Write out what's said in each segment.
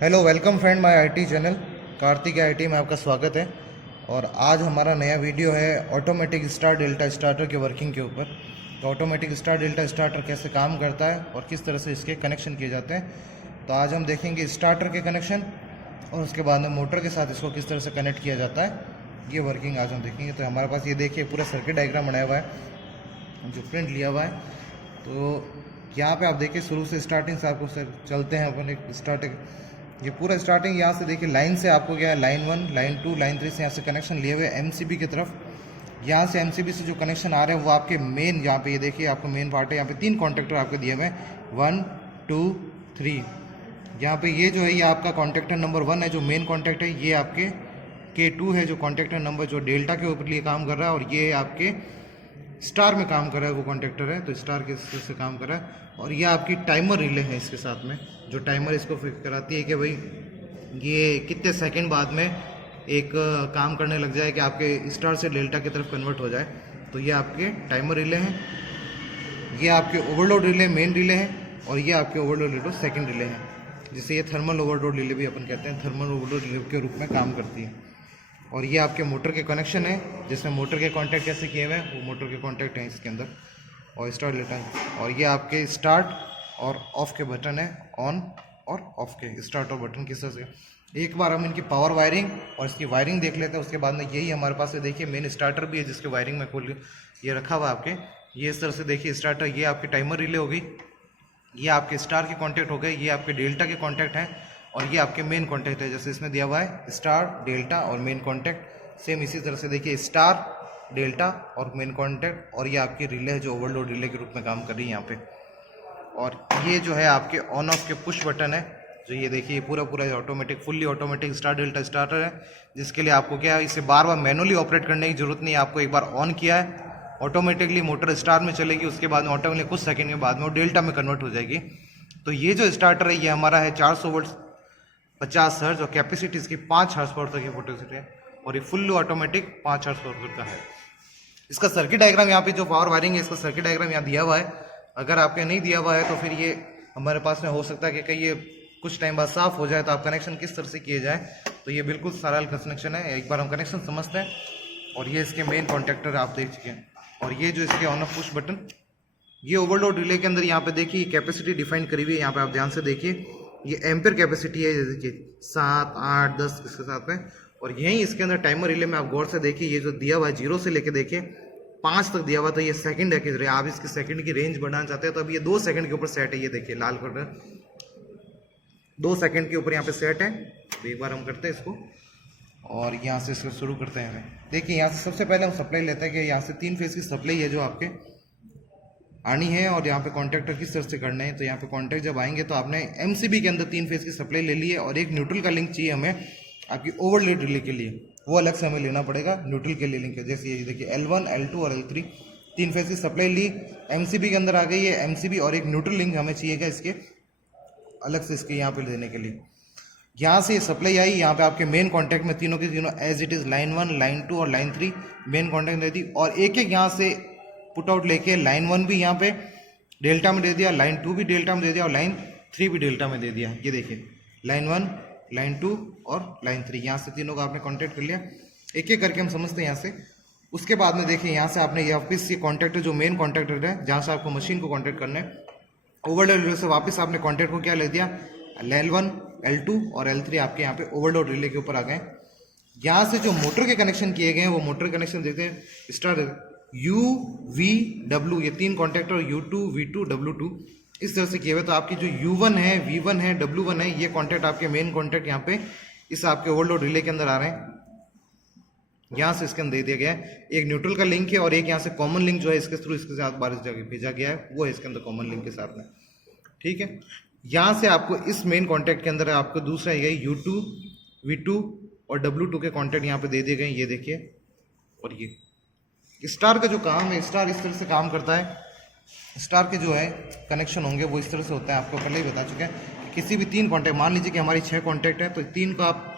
Hello welcome friend my IT channel Kartik IT में आपका स्वागत है। और आज हमारा नया वीडियो है ऑटोमेटिक स्टार डेल्टा स्टार्टर के वर्किंग के ऊपर। तो ऑटोमेटिक स्टार डेल्टा स्टार्टर कैसे काम करता है और किस तरह से इसके कनेक्शन किए जाते हैं। तो आज हम देखेंगे स्टार्टर के कनेक्शन और उसके बाद में मोटर के साथ इसको किस तरह से कनेक्ट किया जाता है, ये वर्किंग आज हम देखेंगे। तो हमारे पास ये देखिए पूरा सर्किट डायग्राम बनाया हुआ है जो प्रिंट लिया हुआ है। तो यहाँ पे आप देखिए शुरू से स्टार्टिंग से आपको चलते हैं अपन एक स्टार्टिंग, ये पूरा स्टार्टिंग यहाँ से देखिए लाइन से आपको क्या है, लाइन 1 लाइन 2 लाइन 3 से यहाँ से कनेक्शन लिए हुए एमसीबी की तरफ। यहाँ से एमसीबी से जो कनेक्शन आ रहे हैं वो आपके मेन, यहाँ पे ये देखिए आपको मेन पार्ट है। यहाँ पे 3 कॉन्टेक्टर आपके दिए हुए हैं 1 2 3। यहाँ पे ये जो है ये आपका कॉन्टेक्टर नंबर 1 है जो मेन कॉन्टेक्ट है। ये आपके K2 है जो कॉन्टेक्टर नंबर जो डेल्टा के ऊपर लिए काम कर रहा है। और ये आपके स्टार में काम कर रहा है वो कॉन्टेक्टर है, तो स्टार के से काम कर रहा है। और ये आपकी टाइमर रिले है इसके साथ में, जो टाइमर इसको फिक्स कराती है कि भाई ये कितने सेकंड बाद में एक काम करने लग जाए कि आपके स्टार से डेल्टा की तरफ कन्वर्ट हो जाए। तो ये आपके टाइमर रिले हैं, ये आपके ओवरलोड रिले मेन रिले हैं, और ये आपके ओवरलोड रिले सेकेंड रिले हैं, जिसे ये थर्मल ओवरलोड रिले भी अपन कहते हैं, थर्मल ओवरलोड रिले के रूप में काम करती है। और ये आपके मोटर के कनेक्शन है, जिसमें मोटर के कॉन्टैक्ट कैसे किए हुए हैं वो मोटर के कॉन्टैक्ट हैं इसके अंदर, और स्टार्ट लेटर। और ये आपके स्टार्ट और ऑफ के बटन है, ऑन और ऑफ के स्टार्ट और बटन किस तरह से। एक बार हम इनकी पावर वायरिंग और इसकी वायरिंग देख लेते हैं, उसके बाद में यही हमारे पास है देखिए मेन स्टार्टर भी है जिसके वायरिंग में खोल ये रखा हुआ आपके। ये इस तरह से देखिए स्टार्टर, ये आपकी टाइमर रिले हो गई, ये आपके स्टार के कॉन्टैक्ट हो गए, ये आपके डेल्टा के कॉन्टैक्ट हैं, और ये आपके मेन कॉन्टैक्ट है। जैसे इसमें दिया हुआ है स्टार डेल्टा और मेन कॉन्टैक्ट, सेम इसी तरह से देखिए स्टार डेल्टा और मेन कॉन्टैक्ट। और ये आपकी रिले है जो ओवरलोड रिले के रूप में काम कर रही है यहाँ पे। और ये जो है आपके ऑन ऑफ के पुश बटन है, जो ये देखिए पूरा automatic fully automatic star delta starter है, जिसके लिए आपको क्या है इसे बार बार मैनुअली ऑपरेट करने की जरूरत नहीं है। आपको एक बार ऑन किया है ऑटोमेटिकली मोटर स्टार में चलेगी, उसके बाद में ऑटोमेटिकली कुछ सेकंड के बाद में वो डेल्टा में कन्वर्ट हो जाएगी। तो ये जो स्टार्टर है ये हमारा है 400 वोल्ट 50 हर्ट्ज, और कैपेसिटी इसकी 5 हर्ट्ज पावर तक की कैपेसिटी है, और ये फुल्ली ऑटोमेटिक 5 हर्ट्ज पावर का है। इसका सर्किट डायग्राम यहाँ पे जो पावर वायरिंग है इसका सर्किट डायग्राम यहाँ दिया हुआ है। अगर आपके नहीं दिया हुआ है तो फिर ये हमारे पास में हो सकता है कि कहीं ये कुछ टाइम बाद साफ हो जाए, तो आप कनेक्शन किस तरह से किए जाए। तो ये बिल्कुल सरल कनेक्शन है, एक बार हम कनेक्शन समझते हैं। और ये इसके मेन कॉन्टैक्टर आप देख चुके हैं, और ये जो इसके ऑन ऑफ पुश बटन, ये ओवरलोड रिले के अंदर यहाँ पे देखिए कैपेसिटी डिफाइन करी हुई है, यहाँ पे आप ध्यान से देखिए ये एम्पियर कैपेसिटी है, देखिए 7 8 10 इसके साथ में। और यही इसके अंदर टाइमर रिले में आप गौर से देखिए ये जो दिया हुआ है 0 से लेके देखिए 5 तक दिया हुआ था, ये सेकंड है कि आप इसकी सेकंड की रेंज बढ़ाना चाहते हैं तो अब ये 2 सेकंड के ऊपर सेट है। ये देखिए लाल कर 2 सेकंड के ऊपर यहाँ पे सेट है। तो एक बार हम करते हैं इसको और यहाँ से इसको शुरू करते हैं। देखिए यहाँ से सबसे पहले हम सप्लाई लेते हैं कि यहाँ से 3 फेज की सप्लाई है जो आपके आनी है, और यहाँ पे कॉन्टैक्टर किस तरह से करने हैं। तो यहाँ पे कॉन्टैक्ट जब आएंगे तो आपने एमसीबी के अंदर 3 फेज की सप्लाई ले ली है, और एक न्यूट्रल का लिंक चाहिए हमें आपकी ओवरलोड रिले के लिए, वो अलग से हमें लेना पड़ेगा न्यूट्रल के लिए लिंक है। जैसे ये देखिए L1 L2 और L3 3 फेज की सप्लाई ली, एमसीबी के अंदर आ गई है एमसीबी, और एक न्यूट्रल लिंक हमें चाहिएगा इसके अलग से इसके यहाँ पे देने के लिए। यहाँ से ये सप्लाई आई, यहाँ पे आपके मेन कॉन्टैक्ट में तीनों के तीनों as it is line 1 line 2 और लाइन 3 मेन कॉन्टैक्ट दे दी, और एक एक यहाँ से पुट आउट लेके लाइन 1 भी यहाँ पे डेल्टा में दे दिया, लाइन 2 भी डेल्टा में दे दिया, और लाइन 3 भी डेल्टा में दे दिया। ये देखिए लाइन 1 लाइन 2 और लाइन 3, यहाँ से तीनों का आपने कॉन्टैक्ट कर लिया। एक एक करके हम समझते हैं यहाँ से। उसके बाद में देखिए यहाँ से आपने वापस ये कॉन्टैक्टर जो मेन कॉन्टैक्टर है जहाँ से आपको मशीन को कॉन्टैक्ट करना है, ओवरलोड रिले से वापस आपने कॉन्टैक्ट को क्या ले दिया, L1 L2 और L3 आपके यहाँ पे ओवरलोड रिले के ऊपर आ गए। यहाँ से जो मोटर के कनेक्शन किए गए हैं वो मोटर कनेक्शन देखते हैं स्टार्ट U V W, ये 3 कॉन्टैक्टर U2 V2 W2 इस तरह से किए हुए। तो आपकी जो U1 है V1 है W1 है, ये कॉन्टैक्ट आपके मेन कॉन्टैक्ट यहाँ पे इस आपके ओवरलोड रिले के अंदर आ रहे हैं। यहाँ से इसके अंदर दे दिया गया है एक न्यूट्रल का लिंक है, और एक यहाँ से कॉमन लिंक जो है इसके थ्रू इसके साथ बारिश जगह भेजा गया है, वो है इसके अंदर कॉमन लिंक के साथ में। ठीक है, यहाँ से आपको इस मेन कॉन्टैक्ट के अंदर आपको दूसरा यही U2 V2 और W2 के कॉन्टैक्ट यहाँ पे दे दिए गए, ये देखिए। और ये स्टार का जो काम है, स्टार इस तरह से काम करता है। स्टार के जो है कनेक्शन होंगे वो इस तरह से होता है, आपको पहले ही बता चुके हैं कि किसी भी 3 कॉन्टैक्ट, मान लीजिए कि हमारी 6 कॉन्टैक्ट है तो 3 का आप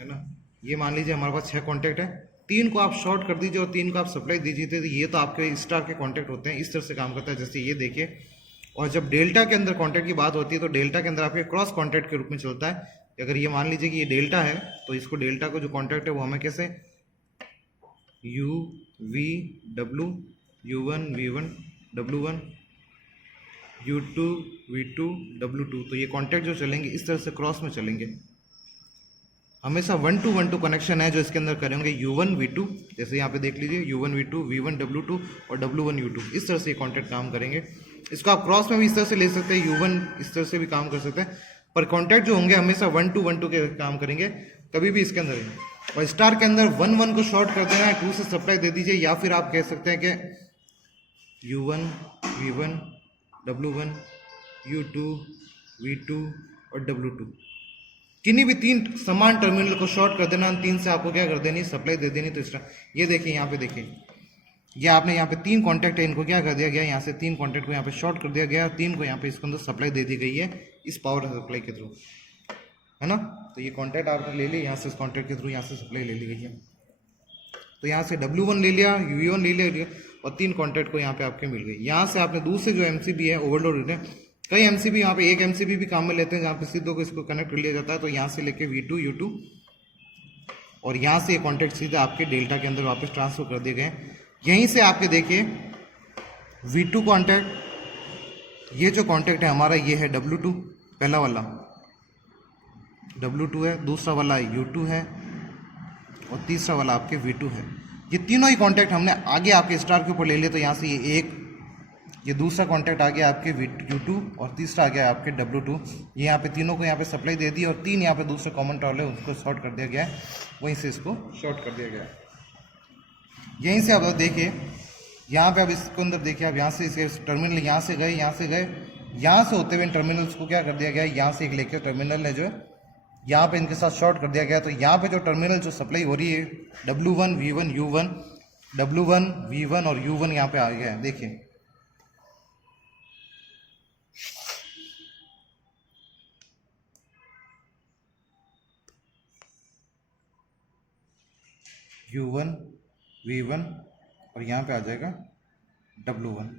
है ना, ये मान लीजिए हमारे पास 6 कॉन्टैक्ट है, 3 को आप शॉर्ट कर दीजिए और 3 को आप सप्लाई दीजिए, तो ये तो आपके स्टार के कॉन्टैक्ट होते हैं। इस तरह से काम करता है, जैसे ये देखिए। और जब डेल्टा के अंदर कॉन्टैक्ट की बात होती है तो डेल्टा के अंदर आपके क्रॉस कॉन्टैक्ट के रूप में चलता है। अगर ये मान लीजिए कि ये डेल्टा है, तो इसको डेल्टा को जो कॉन्टैक्ट है वो हमें कैसे U V W U1 V1 W1 U2 V2 W2, तो ये कॉन्टैक्ट जो चलेंगे इस तरह से क्रॉस में चलेंगे। हमेशा 1 to 1 कनेक्शन है जो इसके अंदर करेंगे U1 V2, जैसे यहाँ पे देख लीजिए U1 V2 V1 W2 और W1 U2, इस तरह से ये कॉन्टैक्ट काम करेंगे। इसको आप क्रॉस में भी इस तरह से ले सकते हैं, U1 इस तरह से भी काम कर सकते हैं, पर कॉन्टैक्ट जो होंगे हमेशा 1 to 1 के काम करेंगे, कभी भी इसके अंदर। और स्टार के अंदर 1-1 को शॉर्ट कर देना है, 2 से सप्लाई दे दीजिए, या फिर आप कह सकते हैं कि U1 V1 W1 U2 V2 और W2, किन्हीं भी 3 समान टर्मिनल को शॉर्ट कर देना। 3 से आपको क्या कर देनी, सप्लाई दे देनी। तो इस तरह ये देखिए, यहाँ पे देखिए, ये आपने यहाँ पे 3 कॉन्टैक्ट है, इनको क्या कर दिया गया, यहाँ से 3 कॉन्टैक्ट को यहाँ पे शॉर्ट कर दिया गया, 3 को यहाँ पे इसके अंदर सप्लाई दे दी गई है इस पावर सप्लाई के थ्रू, है ना। तो ये कॉन्टैक्ट आपने ले ली, यहाँ से इस कॉन्टैक्ट के थ्रू यहाँ से सप्लाई ले ली गई है। तो यहाँ से W1 ले लिया, U1 ले लिया और 3 कॉन्टैक्ट को यहाँ पे आपके मिल गई। यहाँ से आपने दूसरे जो MCB है ओवरलोड है, कई MCB यहाँ पे एक MCB भी काम में लेते हैं जहाँ पे सीधे को इसको कनेक्ट कर लिया जाता है। तो यहाँ से लेके V2 U2 और यहाँ से ये कॉन्टैक्ट सीधे आपके डेल्टा के अंदर वापस ट्रांसफर कर दिए गए। यहीं से आपके देखिए V2 कॉन्टैक्ट, ये जो कॉन्टैक्ट है हमारा ये है W2, पहला वाला W2 है, दूसरा वाला U2 है और तीसरा वाला आपके V2 है। ये तीनों ही कॉन्टैक्ट हमने आगे आपके स्टार के ऊपर ले लिए। तो यहाँ से ये एक, ये दूसरा कॉन्टैक्ट आ गया आपके U2 और तीसरा आ गया आपके W2। ये यहाँ पे तीनों को यहाँ पे सप्लाई दे दी और 3 यहाँ पे दूसरे कॉमन टॉल है उसको शॉर्ट कर दिया गया है, वहीं से इसको शॉर्ट कर दिया गया है। यहीं से आप देखिए, यहाँ पे अब इसको अंदर देखिए, आप यहाँ से इसके टर्मिनल यहाँ से गए, यहाँ से गए, यहाँ से होते हुए टर्मिनल्स को क्या कर दिया गया, यहाँ से एक लेके टर्मिनल है जो है यहाँ पे इनके साथ शॉर्ट कर दिया गया। तो यहाँ पे जो टर्मिनल जो सप्लाई हो रही है W1 V1 U1 W1 V1 और U1 यहाँ पे आ गया है, देखिए। U1 V1 और यहाँ पे आ जाएगा W1।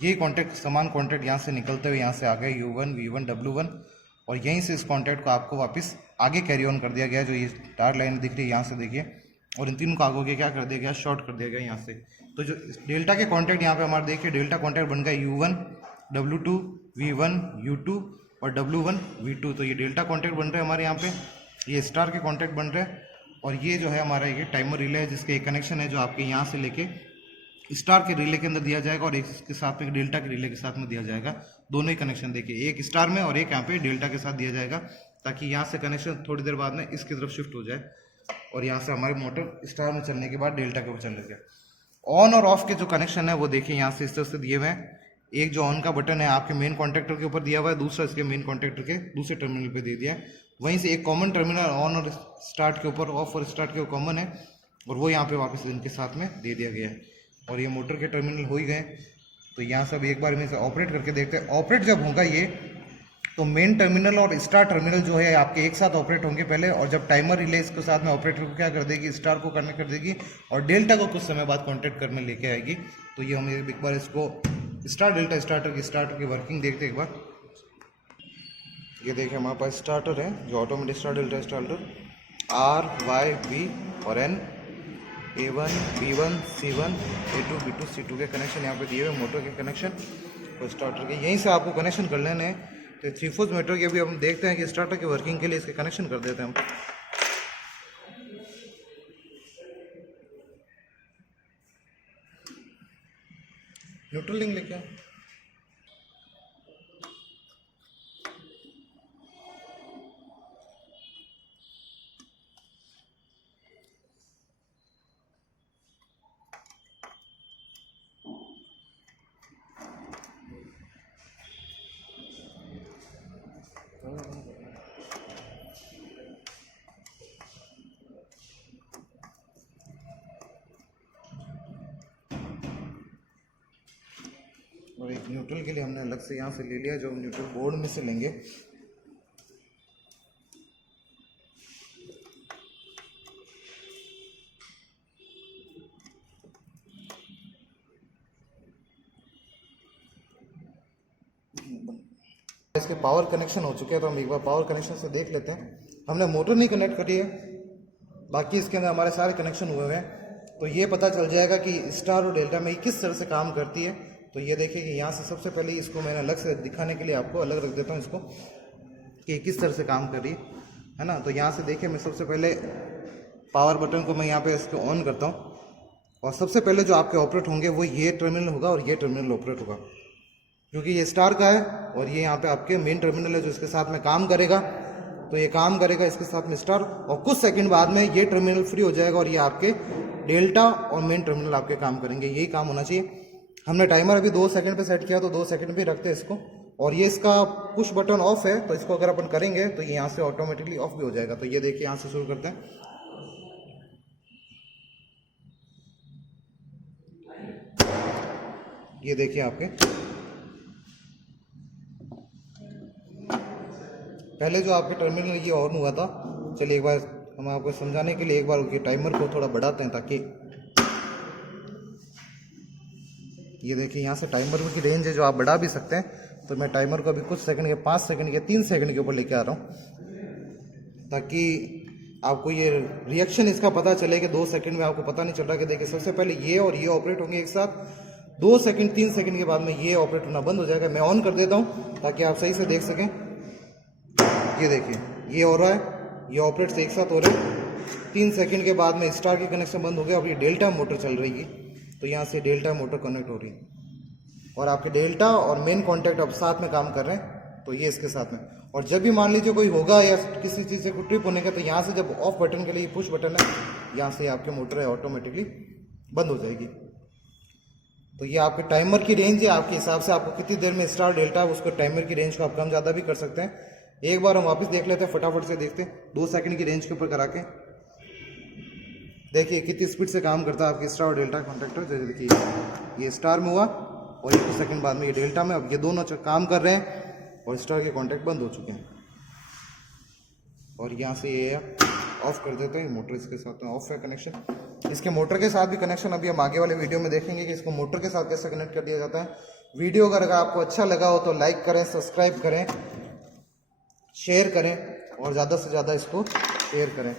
ये कॉन्टैक्ट समान कॉन्टैक्ट यहाँ से निकलते हुए यहाँ से आ गए U1 V1 W1 और यहीं से इस कॉन्टैक्ट को आपको वापस आगे कैरी ऑन कर दिया गया। जो ये स्टार लाइन दिख रही है यहाँ से देखिए, और इन तीनों को आगे क्या कर दिया गया, शॉर्ट कर दिया गया यहाँ से। तो जो डेल्टा के कॉन्टैक्ट यहाँ पे हमारे देखिए, डेल्टा कॉन्टैक्ट बन गया U1 W2 V1 U2 और W1 V2। तो ये डेल्टा कॉन्टैक्ट बन रहे हैं हमारे यहाँ पे, ये स्टार के कॉन्टैक्ट बन रहे हैं। और ये जो है हमारा ये टाइमर रिले है जिसके एक कनेक्शन है जो आपके यहाँ से लेके स्टार के रिले के अंदर दिया जाएगा और एक इसके साथ में डेल्टा के रिले के साथ में दिया जाएगा। दोनों ही कनेक्शन देखिए, एक स्टार में और एक यहाँ पे डेल्टा के साथ दिया जाएगा, ताकि यहाँ से कनेक्शन थोड़ी देर बाद में इसकी तरफ शिफ्ट हो जाए और यहाँ से हमारे मोटर स्टार में चलने के बाद डेल्टा के ऊपर चलने लगे। ऑन और ऑफ के जो कनेक्शन है वो देखिए यहाँ से इस तरह से दिए हुए हैं। एक जो ऑन का बटन है आपके मेन कॉन्टैक्टर के ऊपर दिया हुआ है, दूसरा इसके मेन कॉन्टैक्टर के दूसरे टर्मिनल पे दे दिया है। वहीं से एक कॉमन टर्मिनल ऑन और स्टार्ट के ऊपर, ऑफ और स्टार्ट के कॉमन है और वो यहाँ पे वापस इनके साथ में दे दिया गया है। और ये मोटर के टर्मिनल हो ही गए। तो यहाँ से अब एक बार इसे ऑपरेट करके देखते हैं। ऑपरेट जब होगा ये, तो मेन टर्मिनल और स्टार टर्मिनल जो है आपके एक साथ ऑपरेट होंगे पहले, और जब टाइमर रिले इसके साथ में ऑपरेटर को क्या कर देगी, स्टार को कनेक्ट कर देगी और डेल्टा को कुछ समय बाद कॉन्टैक्ट करने लेके आएगी। तो ये हम एक बार इसको स्टार डेल्टा स्टार्टर की वर्किंग देखते हैं एक बार। ये देखिए हमारे पास स्टार्टर है जो automatic star delta starter RYB और N A1 B1 C1 A2 B2 C2 के कनेक्शन यहाँ पे दिए हुए, मोटर के कनेक्शन और स्टार्टर के यहीं से आपको कनेक्शन कर लेने हैं। तो 3 फोर्स मोटर के अभी हम देखते हैं कि स्टार्टर के वर्किंग के लिए इसके कनेक्शन कर देते हैं हम। न्यूट्रल लिंक लेके आओ। और एक न्यूट्रल के लिए हमने अलग से यहाँ से ले लिया, जो हम न्यूट्रल बोर्ड में से लेंगे। पावर कनेक्शन हो चुके हैं, तो हम एक बार पावर कनेक्शन से देख लेते हैं। हमने मोटर नहीं कनेक्ट करी है, बाकी इसके अंदर हमारे सारे कनेक्शन हुए हुए हैं, तो ये पता चल जाएगा कि स्टार और डेल्टा में किस तरह से काम करती है। तो ये देखिए कि यहाँ से सबसे पहले इसको मैंने अलग से दिखाने के लिए आपको अलग रख देता हूँ इसको, कि किस तरह से काम कर रही है ना। तो यहाँ से देखिए मैं सबसे पहले पावर बटन को मैं यहाँ पे इसको ऑन करता हूँ, और सबसे पहले जो आपके ऑपरेट होंगे वो ये टर्मिनल होगा और ये टर्मिनल ऑपरेट होगा, क्योंकि ये स्टार का है और ये यहाँ पे आपके मेन टर्मिनल है जो इसके साथ में काम करेगा। तो ये काम करेगा इसके साथ में स्टार, और कुछ सेकंड बाद में ये टर्मिनल फ्री हो जाएगा और ये आपके डेल्टा और मेन टर्मिनल आपके काम करेंगे। यही काम होना चाहिए। हमने टाइमर अभी 2 सेकंड पे सेट किया, तो 2 सेकंड भी रखते हैं इसको। और ये इसका पुश बटन ऑफ है, तो इसको अगर अपन करेंगे तो ये यहाँ से ऑटोमेटिकली ऑफ भी हो जाएगा। तो ये देखिए यहाँ से शुरू करते हैं। ये देखिए आपके पहले जो आपके टर्मिनल ये ऑन हुआ था। चलिए एक बार हम आपको समझाने के लिए एक बार उसके टाइमर को थोड़ा बढ़ाते हैं, ताकि ये देखिए यहाँ से टाइमर की रेंज है जो आप बढ़ा भी सकते हैं। तो मैं टाइमर को अभी कुछ सेकंड के 5 सेकंड के 3 सेकंड के ऊपर लेके आ रहा हूँ, ताकि आपको ये रिएक्शन इसका पता चले कि 2 सेकंड में आपको पता नहीं चल रहा कि देखिए सबसे पहले ये और ये ऑपरेट होंगे एक साथ, 2 सेकंड 3 सेकंड के बाद में ये ऑपरेट होना बंद हो जाएगा। मैं ऑन कर देता हूँ ताकि आप सही से देख सकें। ये देखिए ये हो रहा है, ये ऑपरेट से एक साथ हो रहे हैं। 3 सेकंड के बाद में स्टार की कनेक्शन बंद हो गया और ये डेल्टा मोटर चल रही है। तो यहाँ से डेल्टा मोटर कनेक्ट हो रही है और आपके डेल्टा और मेन कॉन्टैक्ट अब साथ में काम कर रहे हैं। तो ये इसके साथ में, और जब भी मान लीजिए कोई होगा या किसी चीज़ से कोई ट्रिप होने का, तो यहाँ से जब ऑफ बटन के लिए पुश बटन है, यहाँ से आपके मोटर है ऑटोमेटिकली बंद हो जाएगी। तो ये आपके टाइमर की रेंज है, आपके हिसाब से आपको कितनी देर में स्टार डेल्टा उसको टाइमर की रेंज को आप कम ज़्यादा भी कर सकते हैं। एक बार हम वापस देख लेते हैं, फटाफट से देखते हैं 2 सेकंड की रेंज के ऊपर करा के। देखिए कितनी स्पीड से काम करता है आपकी स्टार और डेल्टा कॉन्टैक्टर। जैसे देखिए ये स्टार में हुआ और 1 सेकंड बाद में ये डेल्टा में, अब ये दोनों काम कर रहे हैं और स्टार के कॉन्टैक्ट बंद हो चुके हैं। और यहाँ से ये ऑफ कर देते हैं, मोटर इसके साथ में ऑफ है कनेक्शन। इसके मोटर के साथ भी कनेक्शन अभी हम आगे वाले वीडियो में देखेंगे कि इसको मोटर के साथ कैसे कनेक्ट कर दिया जाता है। वीडियो अगर आपको अच्छा लगा हो तो लाइक करें, सब्सक्राइब करें, शेयर करें और ज़्यादा से ज़्यादा इसको शेयर करें।